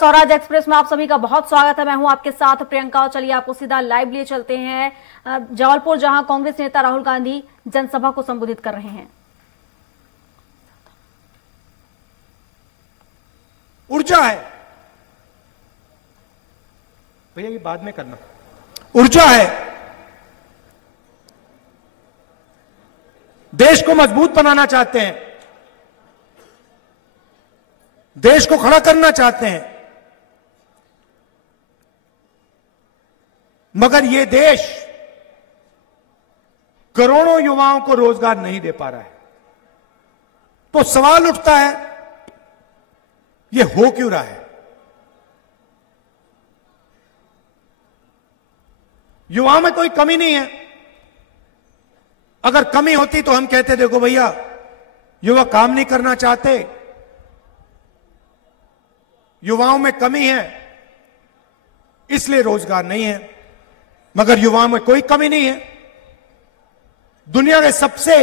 Swaraj express में आप सभी का बहुत स्वागत है। मैं हूं आपके साथ प्रियंका। और चलिए आपको सीधा लाइव लिए चलते हैं जबलपुर, जहां कांग्रेस नेता राहुल गांधी जनसभा को संबोधित कर रहे हैं। ऊर्जा है भैया, ये बाद में करना। ऊर्जा है, देश को मजबूत बनाना चाहते हैं, देश को खड़ा करना चाहते हैं, मगर यह देश करोड़ों युवाओं को रोजगार नहीं दे पा रहा है। तो सवाल उठता है, यह हो क्यों रहा है? युवाओं में कोई कमी नहीं है। अगर कमी होती तो हम कहते देखो भैया, युवा काम नहीं करना चाहते, युवाओं में कमी है इसलिए रोजगार नहीं है। मगर युवाओं में कोई कमी नहीं है। दुनिया के सबसे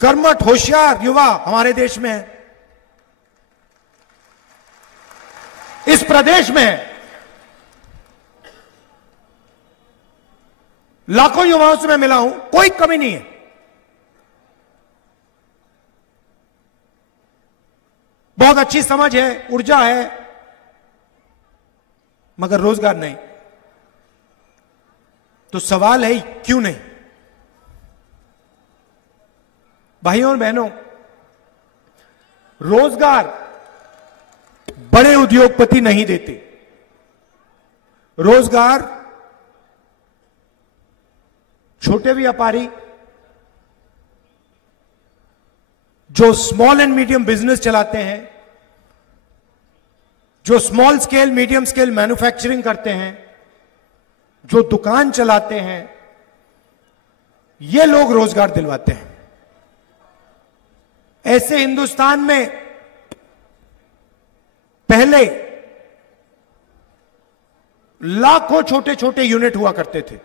कर्मठ होशियार युवा हमारे देश में है, इस प्रदेश में है। लाखों युवाओं से मैं मिला हूं, कोई कमी नहीं है। बहुत अच्छी समझ है, ऊर्जा है, मगर रोजगार नहीं। तो सवाल है क्यों नहीं? भाइयों और बहनों, रोजगार बड़े उद्योगपति नहीं देते। रोजगार छोटे व्यापारी, जो स्मॉल एंड मीडियम बिजनेस चलाते हैं, जो small scale medium scale manufacturing करते हैं, जो दुकान चलाते हैं, ये लोग रोजगार दिलवाते हैं। ऐसे हिंदुस्तान में पहले लाखों छोटे छोटे यूनिट हुआ करते थे।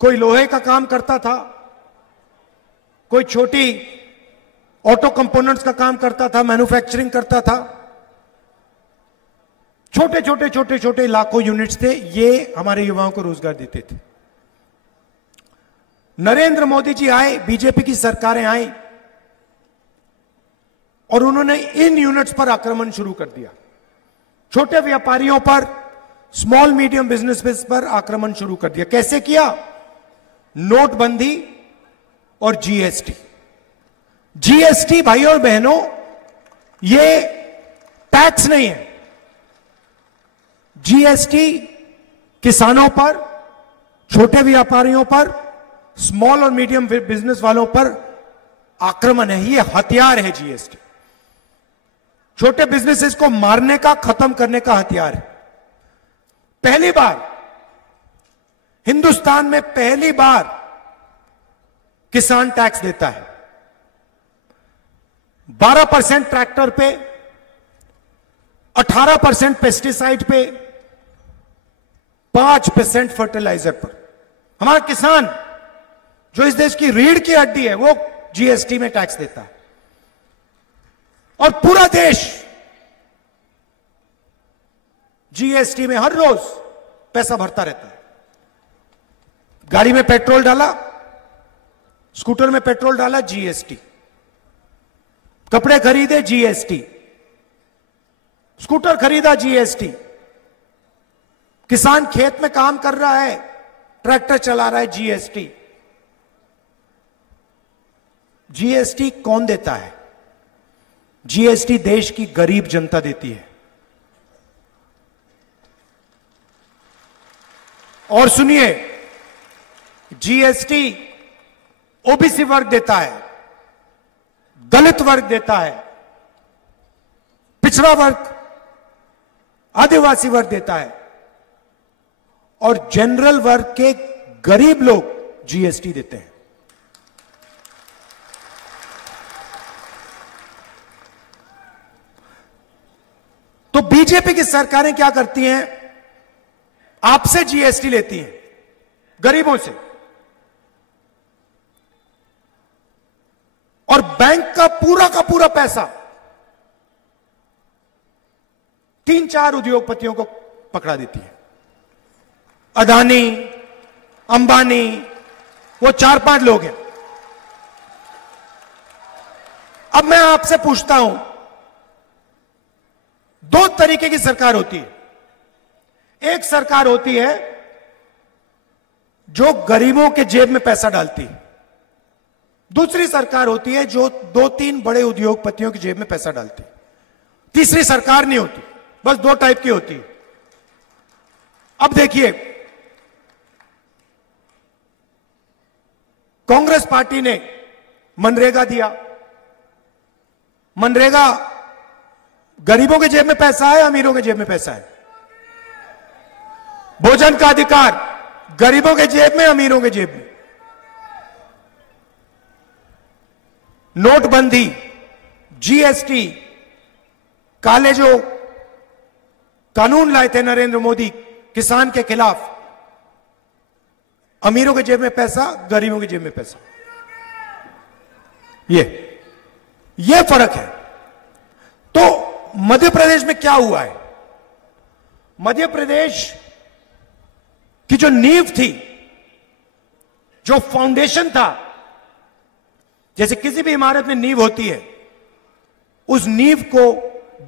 कोई लोहे का काम करता था, कोई छोटी ऑटो कंपोनेंट्स का काम करता था, मैन्युफैक्चरिंग करता था। छोटे छोटे छोटे छोटे लाखों यूनिट्स थे, ये हमारे युवाओं को रोजगार देते थे। नरेंद्र मोदी जी आए, बीजेपी की सरकारें आई और उन्होंने इन यूनिट्स पर आक्रमण शुरू कर दिया। छोटे व्यापारियों पर, स्मॉल मीडियम बिजनेस पर आक्रमण शुरू कर दिया। कैसे किया? नोटबंदी और जीएसटी। जीएसटी भाइयों और बहनों, ये टैक्स नहीं है। जीएसटी किसानों पर, छोटे व्यापारियों पर, स्मॉल और मीडियम बिजनेस वालों पर आक्रमण है। ये हथियार है जीएसटी। छोटे बिजनेसेस को मारने का, खत्म करने का हथियार है। पहली बार हिंदुस्तान में, पहली बार किसान टैक्स देता है। 12% ट्रैक्टर पे, 18% पेस्टिसाइड पे, 5% फर्टिलाइजर पर। हमारा किसान, जो इस देश की रीढ़ की हड्डी है, वो जीएसटी में टैक्स देता है। और पूरा देश जीएसटी में हर रोज पैसा भरता रहता है। गाड़ी में पेट्रोल डाला, स्कूटर में पेट्रोल डाला, जीएसटी। कपड़े खरीदे, जीएसटी। स्कूटर खरीदा, जीएसटी। किसान खेत में काम कर रहा है, ट्रैक्टर चला रहा है, जीएसटी। जीएसटी कौन देता है? जीएसटी देश की गरीब जनता देती है। और सुनिए, जीएसटी ओबीसी वर्ग देता है, दलित वर्ग देता है, पिछड़ा वर्ग, आदिवासी वर्ग देता है, और जनरल वर्ग के गरीब लोग जीएसटी देते हैं। तो बीजेपी की सरकारें क्या करती हैं? आपसे जीएसटी लेती हैं, गरीबों से, और बैंक का पूरा पैसा 3-4 उद्योगपतियों को पकड़ा देती है। अदानी, अंबानी, वो 4-5 लोग हैं। अब मैं आपसे पूछता हूं, 2 तरीके की सरकार होती है। एक सरकार होती है जो गरीबों के जेब में पैसा डालती है, दूसरी सरकार होती है जो 2-3 बड़े उद्योगपतियों की जेब में पैसा डालती है। तीसरी सरकार नहीं होती, बस 2 टाइप की होती है। अब देखिए, कांग्रेस पार्टी ने मनरेगा दिया। मनरेगा गरीबों के जेब में पैसा है, अमीरों के जेब में पैसा है? भोजन का अधिकार गरीबों के जेब में, अमीरों के जेब में? नोटबंदी, जीएसटी, काले जो कानून लाए थे नरेंद्र मोदी किसान के खिलाफ, अमीरों के जेब में पैसा, गरीबों के जेब में पैसा। ये फर्क है। तो मध्य प्रदेश में क्या हुआ है? मध्य प्रदेश की जो नींव थी, जो फाउंडेशन था, जैसे किसी भी इमारत में नींव होती है, उस नींव को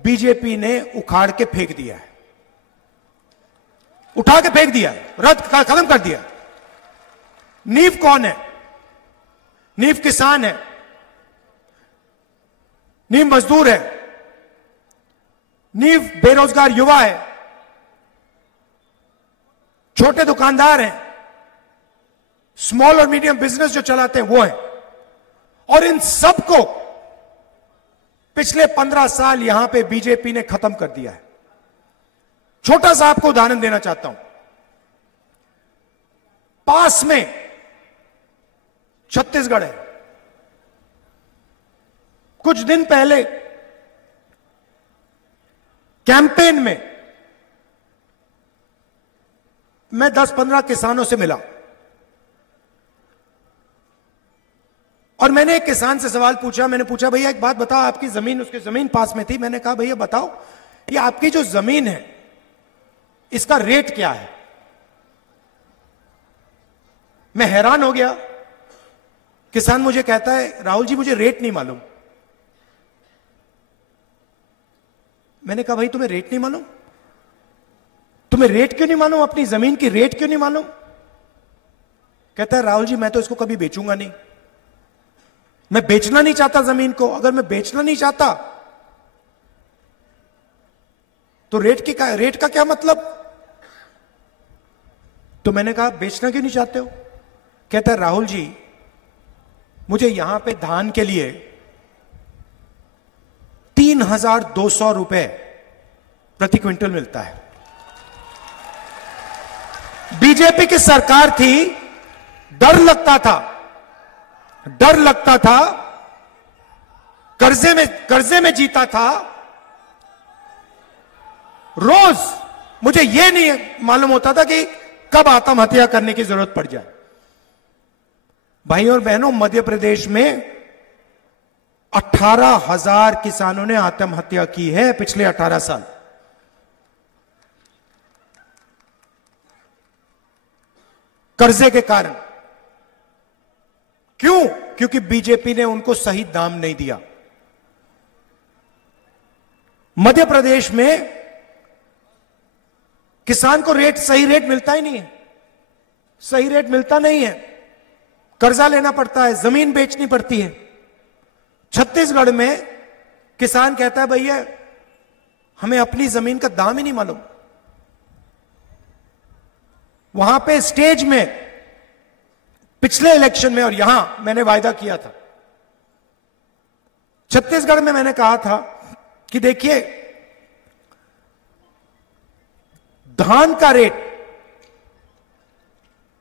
बीजेपी ने उखाड़ के फेंक दिया है, उठा के फेंक दिया, खत्म कर दिया। नींव कौन है? नींव किसान है, नींव मजदूर है, नींव बेरोजगार युवा है, छोटे दुकानदार हैं, स्मॉल और मीडियम बिजनेस जो चलाते हैं वो हैं। और इन सबको पिछले 15 साल यहां पे बीजेपी ने खत्म कर दिया है। छोटा सा आपको उदाहरण देना चाहता हूं। पास में छत्तीसगढ़ है। कुछ दिन पहले कैंपेन में मैं 10-15 किसानों से मिला और मैंने एक किसान से सवाल पूछा। मैंने पूछा, भैया एक बात बताओ, आपकी जमीन, उसकी जमीन पास में थी। मैंने कहा, भैया बताओ, ये आपकी जो जमीन है इसका रेट क्या है? मैं हैरान हो गया। किसान मुझे कहता है, राहुल जी मुझे रेट नहीं मालूम। मैंने कहा, भाई तुम्हें रेट नहीं मालूम? तुम्हें रेट क्यों नहीं मालूम? अपनी जमीन की रेट क्यों नहीं मालूम? कहता है, राहुल जी मैं तो इसको कभी बेचूंगा नहीं, मैं बेचना नहीं चाहता जमीन को। अगर मैं बेचना नहीं चाहता तो रेट का क्या मतलब? तो मैंने कहा, बेचना क्यों नहीं चाहते हो? कहता है, राहुल जी मुझे यहां पे धान के लिए 3,200 रुपए प्रति क्विंटल मिलता है। बीजेपी की सरकार थी, डर लगता था, कर्जे में जीता था। रोज मुझे यह नहीं मालूम होता था कि कब आत्महत्या करने की जरूरत पड़ जाए। भाई और बहनों, मध्य प्रदेश में 18,000 किसानों ने आत्महत्या की है पिछले 18 साल। कर्जे के कारण। क्यों? क्योंकि बीजेपी ने उनको सही दाम नहीं दिया। मध्य प्रदेश में किसान को सही रेट मिलता ही नहीं है। सही रेट मिलता नहीं है, कर्जा लेना पड़ता है, जमीन बेचनी पड़ती है। छत्तीसगढ़ में किसान कहता है, भैया हमें अपनी जमीन का दाम ही नहीं मालूम। वहां पे स्टेज में पिछले इलेक्शन में, और यहां मैंने वायदा किया था, छत्तीसगढ़ में मैंने कहा था कि देखिए धान का रेट,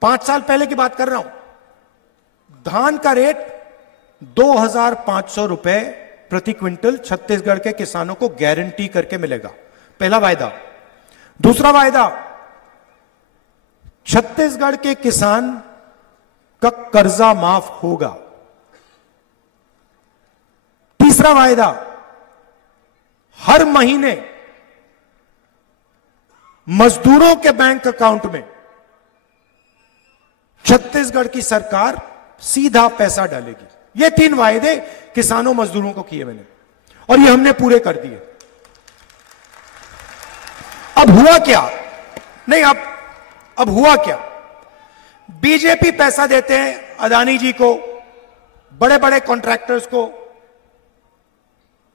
5 साल पहले की बात कर रहा हूं, धान का रेट 2,500 रुपए प्रति क्विंटल छत्तीसगढ़ के किसानों को गारंटी करके मिलेगा। पहला वायदा। दूसरा वायदा, छत्तीसगढ़ के किसान का कर्जा माफ होगा। तीसरा वायदा, हर महीने मजदूरों के बैंक अकाउंट में छत्तीसगढ़ की सरकार सीधा पैसा डालेगी। ये 3 वायदे किसानों मजदूरों को किए मैंने, और ये हमने पूरे कर दिए। अब हुआ क्या? नहीं, अब हुआ क्या? बीजेपी पैसा देते हैं अदानी जी को, बड़े बड़े कॉन्ट्रैक्टर्स को,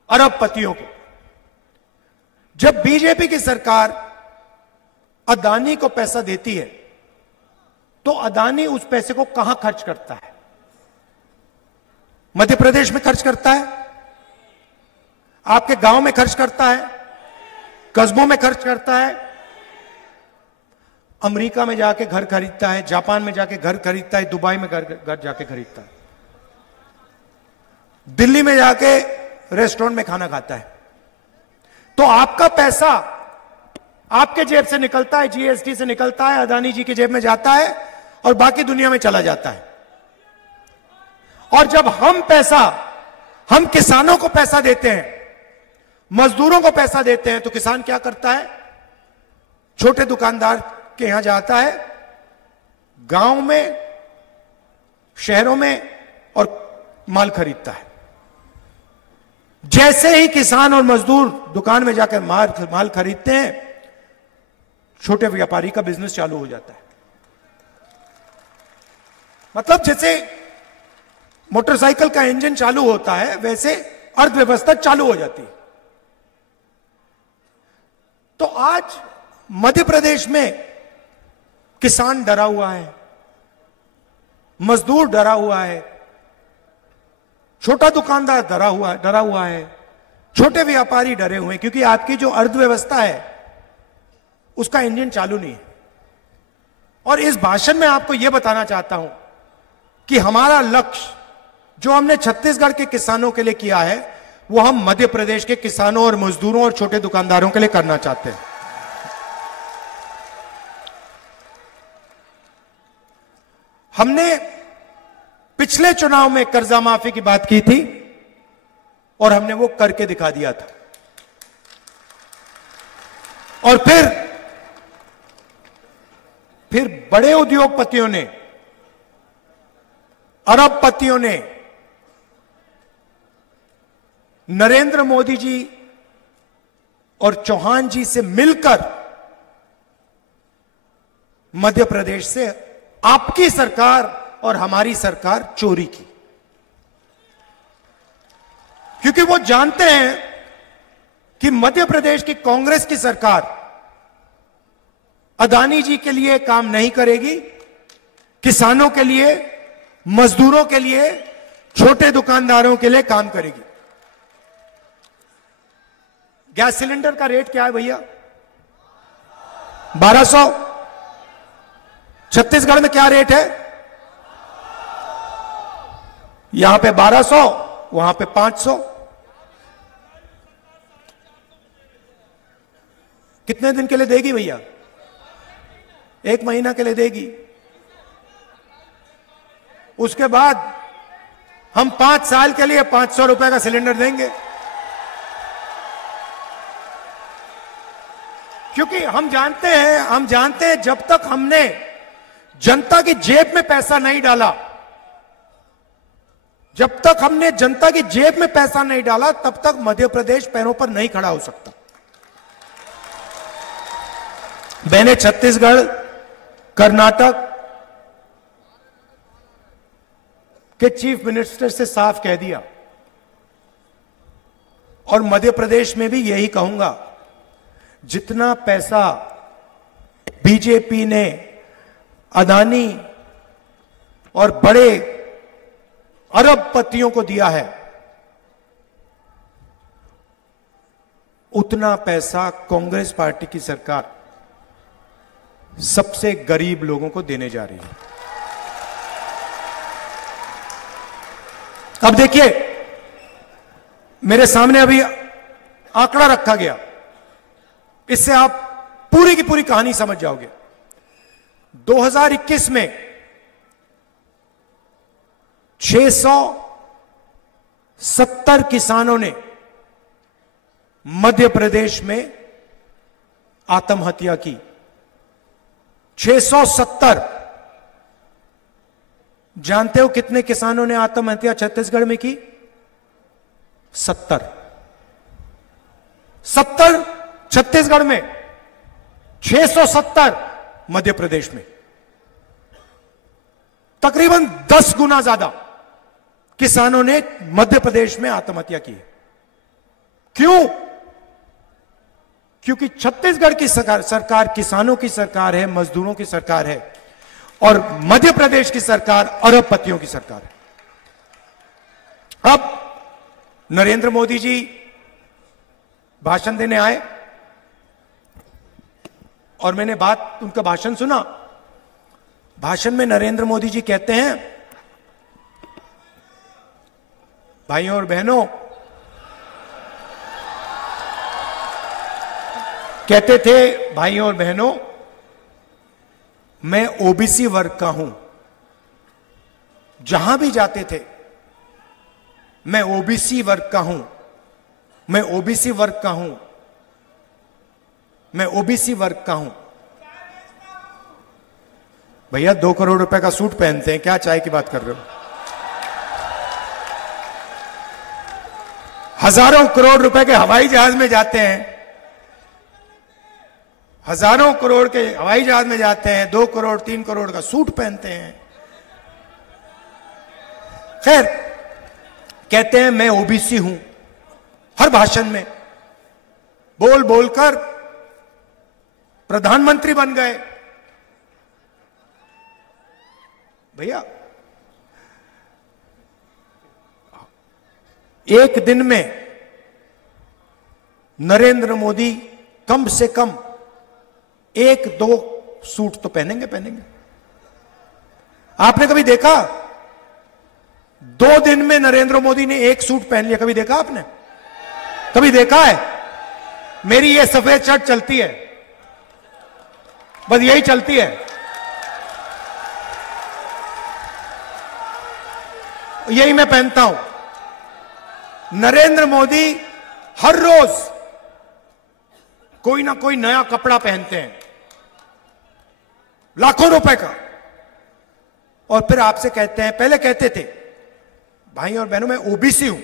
अरबपतियों को। जब बीजेपी की सरकार अदानी को पैसा देती है तो अदानी उस पैसे को कहां खर्च करता है? मध्य प्रदेश में खर्च करता है, आपके गांव में खर्च करता है, कस्बों में खर्च करता है, अमेरिका में जाके घर खरीदता है, जापान में जाके घर खरीदता है, दुबई में घर जाके खरीदता है, दिल्ली में जाके रेस्टोरेंट में खाना खाता है। तो आपका पैसा आपके जेब से निकलता है, जीएसटी से निकलता है, अदानी जी की जेब में जाता है और बाकी दुनिया में चला जाता है। और जब हम किसानों को पैसा देते हैं, मजदूरों को पैसा देते हैं, तो किसान क्या करता है? छोटे दुकानदार के यहां जाता है, गांव में, शहरों में, और माल खरीदता है। जैसे ही किसान और मजदूर दुकान में जाकर माल खरीदते हैं, छोटे व्यापारी का बिजनेस चालू हो जाता है। मतलब जैसे मोटरसाइकिल का इंजन चालू होता है, वैसे अर्थव्यवस्था चालू हो जाती है। तो आज मध्य प्रदेश में किसान डरा हुआ है, मजदूर डरा हुआ है, छोटा दुकानदार डरा हुआ है, छोटे व्यापारी डरे हुए हैं, क्योंकि आपकी जो अर्थव्यवस्था है उसका इंजन चालू नहीं है। और इस भाषण में आपको यह बताना चाहता हूं कि हमारा लक्ष्य जो हमने छत्तीसगढ़ के किसानों के लिए किया है, वो हम मध्य प्रदेश के किसानों और मजदूरों और छोटे दुकानदारों के लिए करना चाहते हैं। हमने पिछले चुनाव में कर्जा माफी की बात की थी और हमने वो करके दिखा दिया था। और फिर बड़े उद्योगपतियों ने, अरबपतियों ने नरेंद्र मोदी जी और चौहान जी से मिलकर मध्य प्रदेश से आपकी सरकार और हमारी सरकार चोरी की, क्योंकि वो जानते हैं कि मध्य प्रदेश की कांग्रेस की सरकार अदानी जी के लिए काम नहीं करेगी, किसानों के लिए, मजदूरों के लिए, छोटे दुकानदारों के लिए काम करेगी। गैस सिलेंडर का रेट क्या है भैया? 1200। छत्तीसगढ़ में क्या रेट है? यहां पे 1200, वहां पे 500। कितने दिन के लिए देगी भैया? 1 महीना के लिए देगी। उसके बाद हम 5 साल के लिए 500 रुपए का सिलेंडर देंगे, क्योंकि हम जानते हैं जब तक हमने जनता की जेब में पैसा नहीं डाला, तब तक मध्य प्रदेश पैरों पर नहीं खड़ा हो सकता। मैंने छत्तीसगढ़, कर्नाटक के चीफ मिनिस्टर से साफ कह दिया, और मध्य प्रदेश में भी यही कहूंगा, जितना पैसा बीजेपी ने अदानी और बड़े अरबपतियों को दिया है, उतना पैसा कांग्रेस पार्टी की सरकार सबसे गरीब लोगों को देने जा रही है। अब देखिए, मेरे सामने अभी आंकड़ा रखा गया, इससे आप पूरी की पूरी कहानी समझ जाओगे। 2021 में 670 किसानों ने मध्य प्रदेश में आत्महत्या की। 670। जानते हो कितने किसानों ने आत्महत्या छत्तीसगढ़ में की? 70 छत्तीसगढ़ में, 670 मध्य प्रदेश में। तकरीबन 10 गुना ज्यादा किसानों ने मध्य प्रदेश में आत्महत्या की। क्यों? क्योंकि छत्तीसगढ़ की सरकार किसानों की सरकार है, मजदूरों की सरकार है, और मध्य प्रदेश की सरकार अरबपतियों की सरकार है। अब नरेंद्र मोदी जी भाषण देने आए और मैंने उनका भाषण सुना। भाषण में नरेंद्र मोदी जी कहते हैं, भाइयों और बहनों, कहते थे, भाइयों और बहनों, मैं ओबीसी वर्ग का हूं। जहां भी जाते थे, मैं ओबीसी वर्ग का हूं, मैं ओबीसी वर्ग का हूं, मैं ओबीसी वर्ग का हूं। भैया 2 करोड़ रुपए का सूट पहनते हैं, क्या चाय की बात कर रहे हो? हजारों करोड़ रुपए के हवाई जहाज में जाते हैं, हजारों करोड़ के हवाई जहाज में जाते हैं, 2 करोड़ 3 करोड़ का सूट पहनते हैं। खैर, कहते हैं मैं ओबीसी हूं। हर भाषण में बोल बोलकर प्रधानमंत्री बन गए। भैया, एक दिन में नरेंद्र मोदी कम से कम 1-2 सूट तो पहनेंगे। आपने कभी देखा 2 दिन में नरेंद्र मोदी ने 1 सूट पहन लिया? कभी देखा आपने? कभी देखा है? मेरी ये सफेद शर्ट चलती है, बस यही चलती है। यही मैं पहनता हूं। नरेंद्र मोदी हर रोज कोई ना कोई नया कपड़ा पहनते हैं, लाखों रुपए का, और फिर आपसे कहते हैं, पहले कहते थे भाई और बहनों मैं ओबीसी हूं।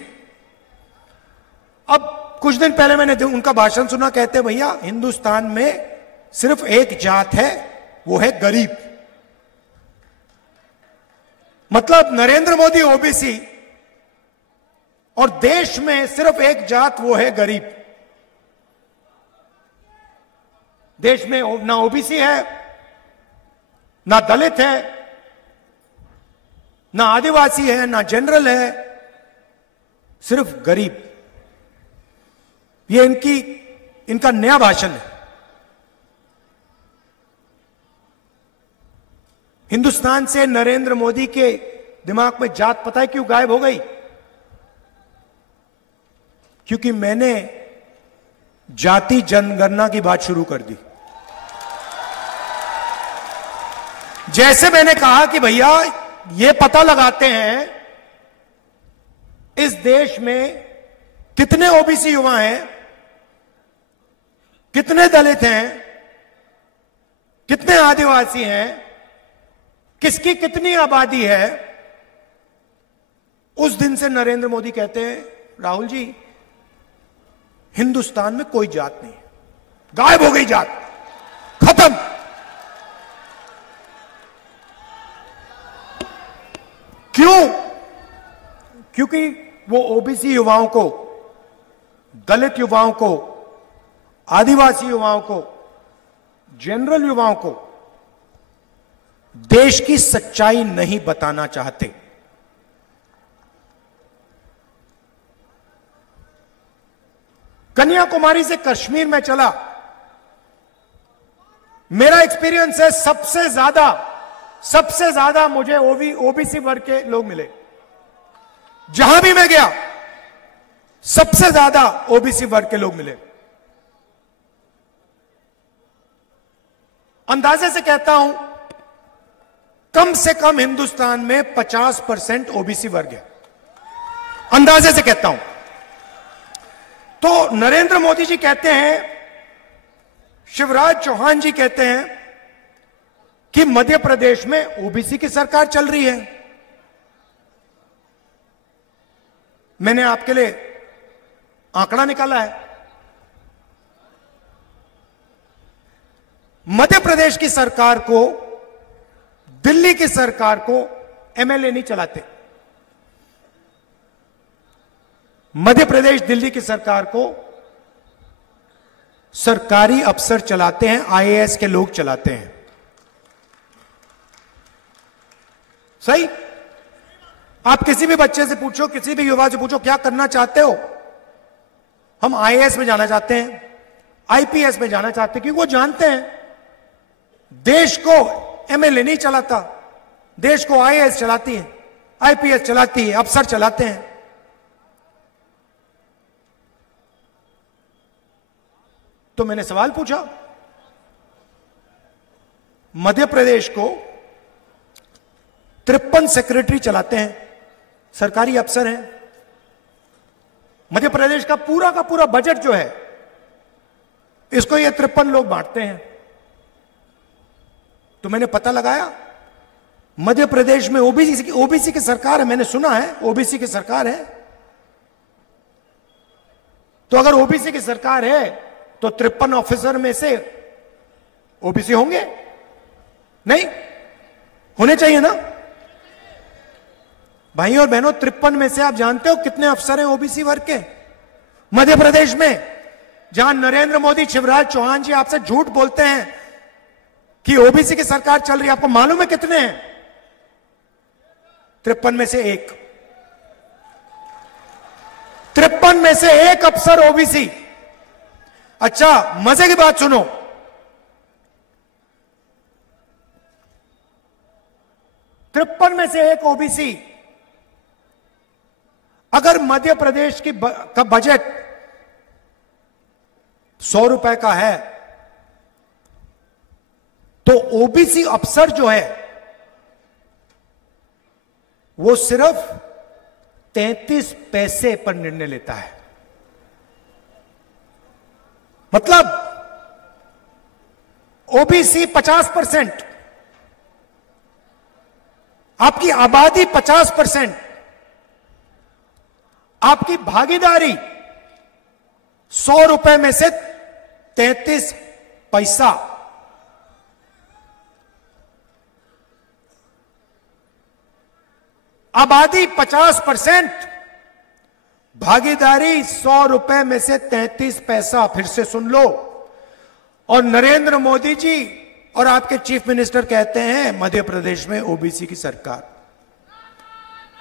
अब कुछ दिन पहले मैंने उनका भाषण सुना, कहते हैं भैया हिंदुस्तान में सिर्फ एक जात है, वो है गरीब। मतलब नरेंद्र मोदी ओबीसी और देश में सिर्फ एक जात, वो है गरीब। देश में ना ओबीसी है, ना दलित है, ना आदिवासी है, ना जनरल है, सिर्फ गरीब। ये इनका नया भाषण है। हिंदुस्तान से नरेंद्र मोदी के दिमाग में जात पता है क्यों गायब हो गई? क्योंकि मैंने जाति जनगणना की बात शुरू कर दी। जैसे मैंने कहा कि भैया ये पता लगाते हैं इस देश में कितने ओबीसी युवा हैं, कितने दलित हैं, कितने आदिवासी हैं, किसकी कितनी आबादी है। उस दिन से नरेंद्र मोदी कहते हैं, राहुल जी हिंदुस्तान में कोई जात नहीं है, गायब हो गई जात, खत्म। क्यों? क्योंकि वो ओबीसी युवाओं को, दलित युवाओं को, आदिवासी युवाओं को, जनरल युवाओं को देश की सच्चाई नहीं बताना चाहते। कन्याकुमारी से कश्मीर में चला, मेरा एक्सपीरियंस है सबसे ज्यादा मुझे ओबीसी वर्ग के लोग मिले। जहां भी मैं गया सबसे ज्यादा ओबीसी वर्ग के लोग मिले। अंदाजे से कहता हूं कम से कम हिंदुस्तान में 50% ओबीसी वर्ग है, अंदाजे से कहता हूं। तो नरेंद्र मोदी जी कहते हैं शिवराज चौहान जी कहते हैं कि मध्य प्रदेश में ओबीसी की सरकार चल रही है। मैंने आपके लिए आंकड़ा निकाला है। मध्य प्रदेश की सरकार को, दिल्ली की सरकार को एमएलए नहीं चलाते। मध्य प्रदेश दिल्ली की सरकार को सरकारी अफसर चलाते हैं, आईएएस के लोग चलाते हैं। सही? आप किसी भी बच्चे से पूछो, किसी भी युवा से पूछो, क्या करना चाहते हो? हम आईएएस में जाना चाहते हैं, आईपीएस में जाना चाहते हैं, क्योंकि वो जानते हैं देश को एमएलए नहीं चलाता, देश को आईएएस चलाती है, आईपीएस चलाती है, अफसर चलाते हैं। तो मैंने सवाल पूछा, मध्य प्रदेश को 53 सेक्रेटरी चलाते हैं, सरकारी अफसर हैं। मध्य प्रदेश का पूरा बजट जो है, इसको ये 53 लोग बांटते हैं। तो मैंने पता लगाया, मध्य प्रदेश में ओबीसी की सरकार है। मैंने सुना है ओबीसी की सरकार है। तो अगर ओबीसी की सरकार है तो 53 ऑफिसर में से ओबीसी होंगे? नहीं होने चाहिए ना भाई और बहनों। 53 में से आप जानते हो कितने अफसर हैं ओबीसी वर्ग के मध्य प्रदेश में? जहां नरेंद्र मोदी, शिवराज चौहान जी आपसे झूठ बोलते हैं कि ओबीसी की सरकार चल रही है, आपको मालूम है कितने हैं? 53 में से एक। 53 में से एक अफसर ओबीसी। अच्छा, मजे की बात सुनो, तिरपन में से एक ओबीसी। अगर मध्य प्रदेश का बजट 100 रुपए का है, तो ओबीसी अफसर जो है वो सिर्फ 33 पैसे पर निर्णय लेता है। मतलब ओबीसी 50%, आपकी आबादी 50%, आपकी भागीदारी 100 रुपए में से 33 पैसा। आबादी 50%, भागीदारी 100 रुपए में से 33 पैसा। फिर से सुन लो। और नरेंद्र मोदी जी और आपके चीफ मिनिस्टर कहते हैं मध्य प्रदेश में ओबीसी की सरकार।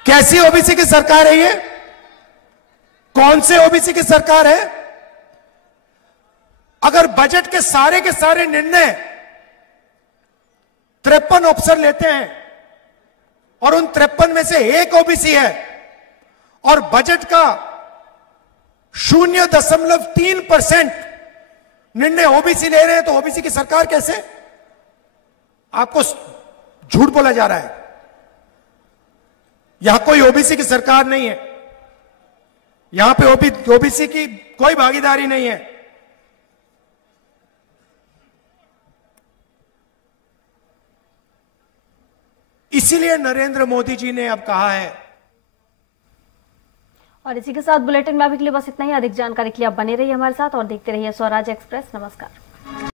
कैसी ओबीसी की सरकार है ये? कौन से ओबीसी की सरकार है? अगर बजट के सारे निर्णय 53 अफसर लेते हैं और उन 53 में से एक ओबीसी है और बजट का 0.3% निर्णय ओबीसी ले रहे हैं, तो ओबीसी की सरकार कैसे? आपको झूठ बोला जा रहा है। यहां कोई ओबीसी की सरकार नहीं है, यहां पे ओबीसी की कोई भागीदारी नहीं है। इसीलिए नरेंद्र मोदी जी ने अब कहा है। और इसी के साथ बुलेटिन में अभी के लिए बस इतना ही। अधिक जानकारी के लिए आप बने रहिए हमारे साथ और देखते रहिए स्वराज एक्सप्रेस। नमस्कार।